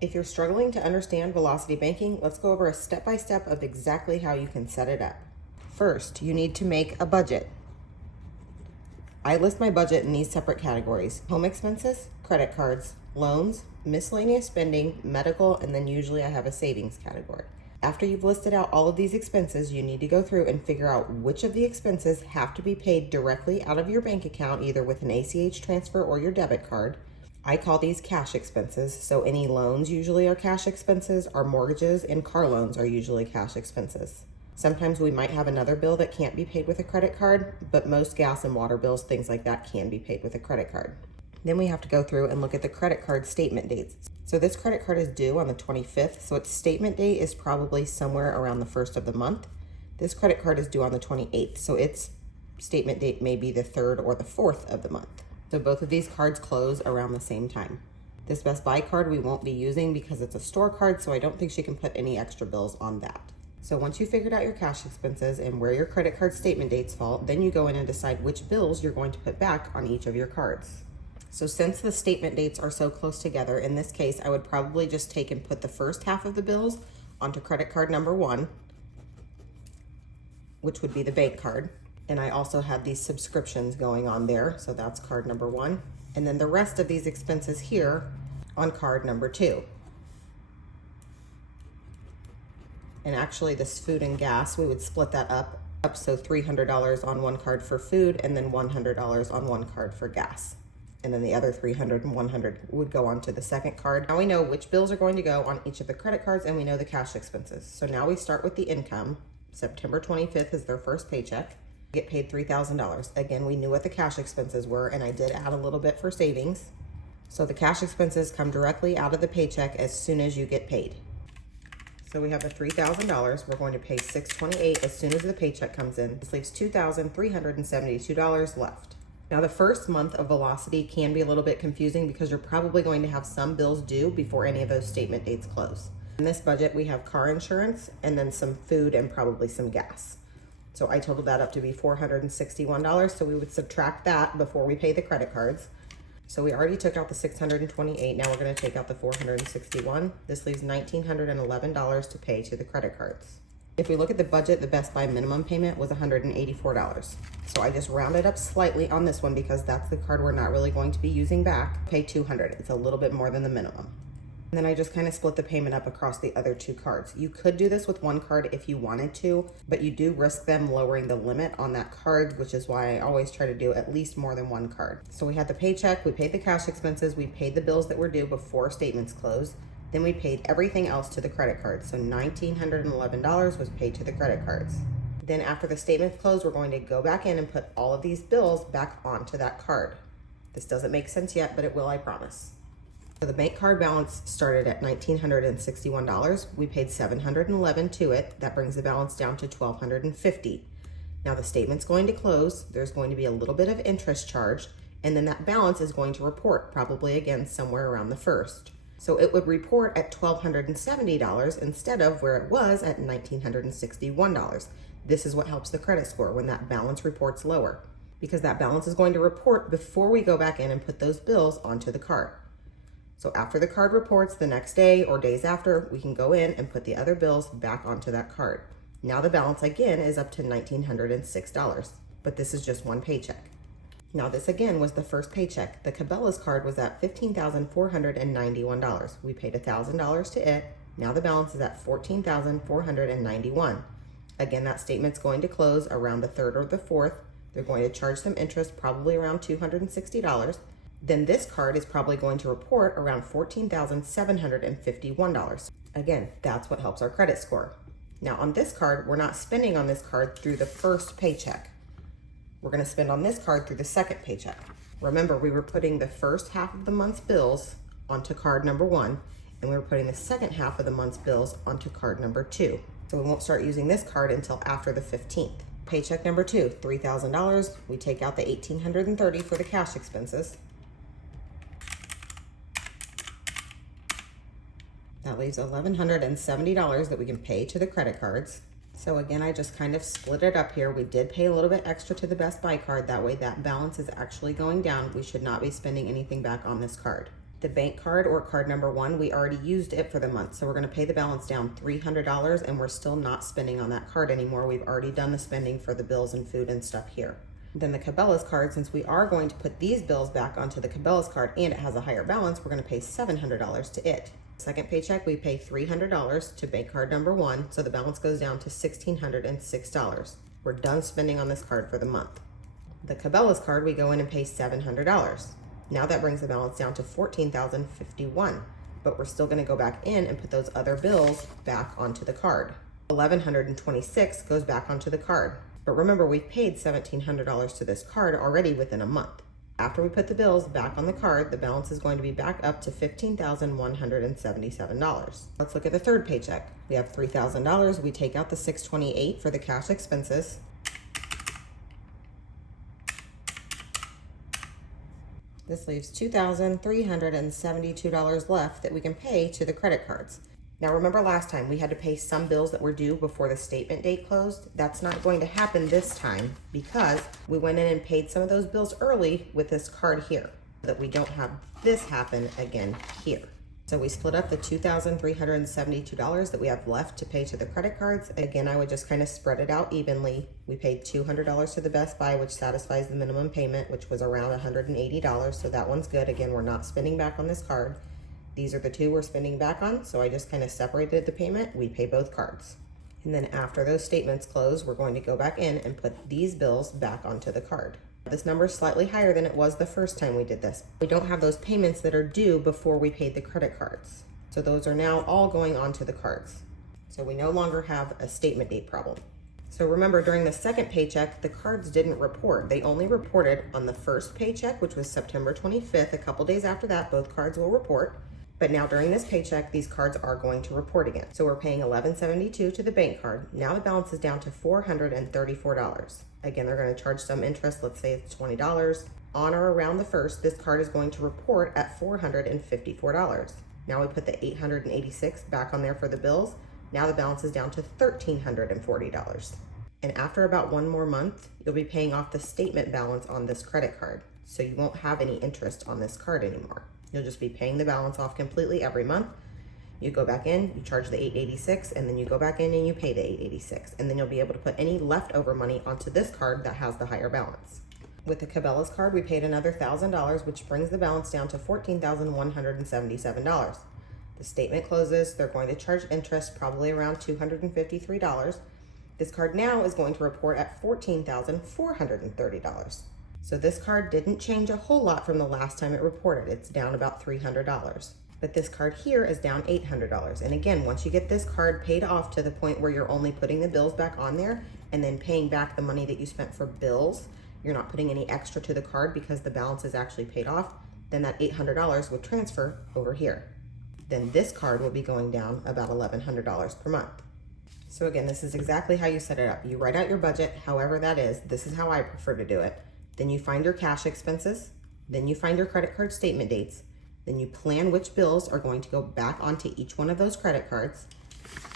If you're struggling to understand velocity banking, let's go over a step-by-step of exactly how you can set it up. First, you need to make a budget. I list my budget in these separate categories: home expenses, credit cards, loans, miscellaneous spending, medical, and then usually I have a savings category. After you've listed out all of these expenses, you need to go through and figure out which of the expenses have to be paid directly out of your bank account, either with an ACH transfer or your debit card. I call these cash expenses, so any loans usually are cash expenses, our mortgages and car loans are usually cash expenses. Sometimes we might have another bill that can't be paid with a credit card, but most gas and water bills, things like that, can be paid with a credit card. Then we have to go through and look at the credit card statement dates. So this credit card is due on the 25th, so its statement date is probably somewhere around the 1st of the month. This credit card is due on the 28th, so its statement date may be the 3rd or the 4th of the month. So both of these cards close around the same time. This Best Buy card we won't be using because it's a store card, so I don't think she can put any extra bills on that. So once you figured out your cash expenses and where your credit card statement dates fall, then you go in and decide which bills you're going to put back on each of your cards. So since the statement dates are so close together, in this case, I would probably just take and put the first half of the bills onto credit card number 1, which would be the bank card. And I also had these subscriptions going on there, so that's card number 1. And then the rest of these expenses here on card number 2. And actually this food and gas, we would split that up, so $300 on one card for food and then $100 on one card for gas. And then the other $300 and $100 would go on to the second card. Now we know which bills are going to go on each of the credit cards, and we know the cash expenses. So now we start with the income. September 25th is their first paycheck. Get paid $3,000. Again, we knew what the cash expenses were, and I did add a little bit for savings. So the cash expenses come directly out of the paycheck as soon as you get paid. So we have the $3,000. We're going to pay $628 as soon as the paycheck comes in. This leaves $2,372 left. Now the first month of velocity can be a little bit confusing because you're probably going to have some bills due before any of those statement dates close. In this budget, we have car insurance and then some food and probably some gas. So I totaled that up to be $461. So we would subtract that before we pay the credit cards. So we already took out the $628. Now we're going to take out the $461. This leaves $1,911 to pay to the credit cards. If we look at the budget, the Best Buy minimum payment was $184. So I just rounded up slightly on this one because that's the card we're not really going to be using back. Pay $200. It's a little bit more than the minimum. And then I just kind of split the payment up across the other two cards. You could do this with one card if you wanted to, but you do risk them lowering the limit on that card, which is why I always try to do at least more than one card. So we had the paycheck, we paid the cash expenses, we paid the bills that were due before statements closed. Then we paid everything else to the credit cards. So $1,911 was paid to the credit cards. Then after the statements closed, we're going to go back in and put all of these bills back onto that card. This doesn't make sense yet, but it will, I promise. So the bank card balance started at $1,961. We paid $711 to it. That brings the balance down to $1,250. Now the statement's going to close. There's going to be a little bit of interest charged, and then that balance is going to report probably again somewhere around the 1st. So it would report at $1,270 instead of where it was at $1,961. This is what helps the credit score when that balance reports lower, because that balance is going to report before we go back in and put those bills onto the card. So after the card reports the next day or days after, we can go in and put the other bills back onto that card. Now the balance again is up to $1,906, but this is just one paycheck. Now this again was the first paycheck. The Cabela's card was at $15,491. We paid $1,000 to it. Now the balance is at $14,491. Again, that statement's going to close around the 3rd or the 4th. They're going to charge some interest, probably around $260. Then this card is probably going to report around $14,751. Again, that's what helps our credit score. Now on this card, we're not spending on this card through the first paycheck. We're going to spend on this card through the second paycheck. Remember, we were putting the first half of the month's bills onto card number 1, and we were putting the second half of the month's bills onto card number 2. So we won't start using this card until after the 15th. Paycheck number 2, $3,000. We take out the $1,830 for the cash expenses. That leaves $1,170 that we can pay to the credit cards. So again, I just kind of split it up here. We did pay a little bit extra to the Best Buy card. That way that balance is actually going down. We should not be spending anything back on this card. The bank card or card number 1, we already used it for the month. So we're gonna pay the balance down $300 and we're still not spending on that card anymore. We've already done the spending for the bills and food and stuff here. Then the Cabela's card, since we are going to put these bills back onto the Cabela's card and it has a higher balance, we're gonna pay $700 to it. Second paycheck, we pay $300 to bank card number 1, so the balance goes down to $1,606. We're done spending on this card for the month. The Cabela's card, we go in and pay $700. Now that brings the balance down to $14,051, but we're still gonna go back in and put those other bills back onto the card. $1,126 goes back onto the card. But remember, we've paid $1,700 to this card already within a month. After we put the bills back on the card, the balance is going to be back up to $15,177. Let's look at the third paycheck. We have $3,000. We take out the $628 for the cash expenses. This leaves $2,372 left that we can pay to the credit cards. Now remember last time we had to pay some bills that were due before the statement date closed? That's not going to happen this time because we went in and paid some of those bills early with this card here, so that we don't have this happen again here. So we split up the $2,372 that we have left to pay to the credit cards. Again, I would just kind of spread it out evenly. We paid $200 to the Best Buy, which satisfies the minimum payment, which was around $180. So that one's good. Again, we're not spending back on this card. These are the two we're spending back on. So I just kind of separated the payment. We pay both cards. And then after those statements close, we're going to go back in and put these bills back onto the card. This number is slightly higher than it was the first time we did this. We don't have those payments that are due before we paid the credit cards. So those are now all going onto the cards. So we no longer have a statement date problem. So remember, during the second paycheck, the cards didn't report. They only reported on the first paycheck, which was September 25th. A couple days after that, both cards will report. But now during this paycheck, these cards are going to report again. So we're paying $1,172 to the bank card. Now the balance is down to $434. Again, they're going to charge some interest. Let's say it's $20. On or around the 1st, this card is going to report at $454. Now we put the $886 back on there for the bills. Now the balance is down to $1,340. And after about one more month, you'll be paying off the statement balance on this credit card. So you won't have any interest on this card anymore. You'll just be paying the balance off completely every month. You go back in, you charge the $886, and then you go back in and you pay the $886. And then you'll be able to put any leftover money onto this card that has the higher balance. With the Cabela's card, we paid another $1,000, which brings the balance down to $14,177. The statement closes, they're going to charge interest probably around $253. This card now is going to report at $14,430. So this card didn't change a whole lot from the last time it reported. It's down about $300. But this card here is down $800. And again, once you get this card paid off to the point where you're only putting the bills back on there and then paying back the money that you spent for bills, you're not putting any extra to the card because the balance is actually paid off, then that $800 will transfer over here. Then this card will be going down about $1,100 per month. So again, this is exactly how you set it up. You write out your budget, however that is. This is how I prefer to do it. Then you find your cash expenses. Then you find your credit card statement dates. Then you plan which bills are going to go back onto each one of those credit cards.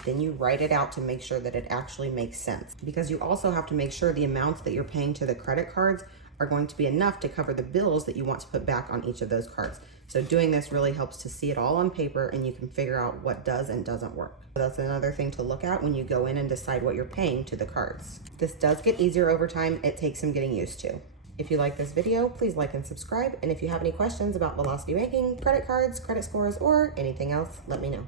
Then you write it out to make sure that it actually makes sense. Because you also have to make sure the amounts that you're paying to the credit cards are going to be enough to cover the bills that you want to put back on each of those cards. So doing this really helps to see it all on paper and you can figure out what does and doesn't work. So that's another thing to look at when you go in and decide what you're paying to the cards. This does get easier over time. It takes some getting used to. If you like this video, please like and subscribe. And if you have any questions about velocity banking, credit cards, credit scores, or anything else, let me know.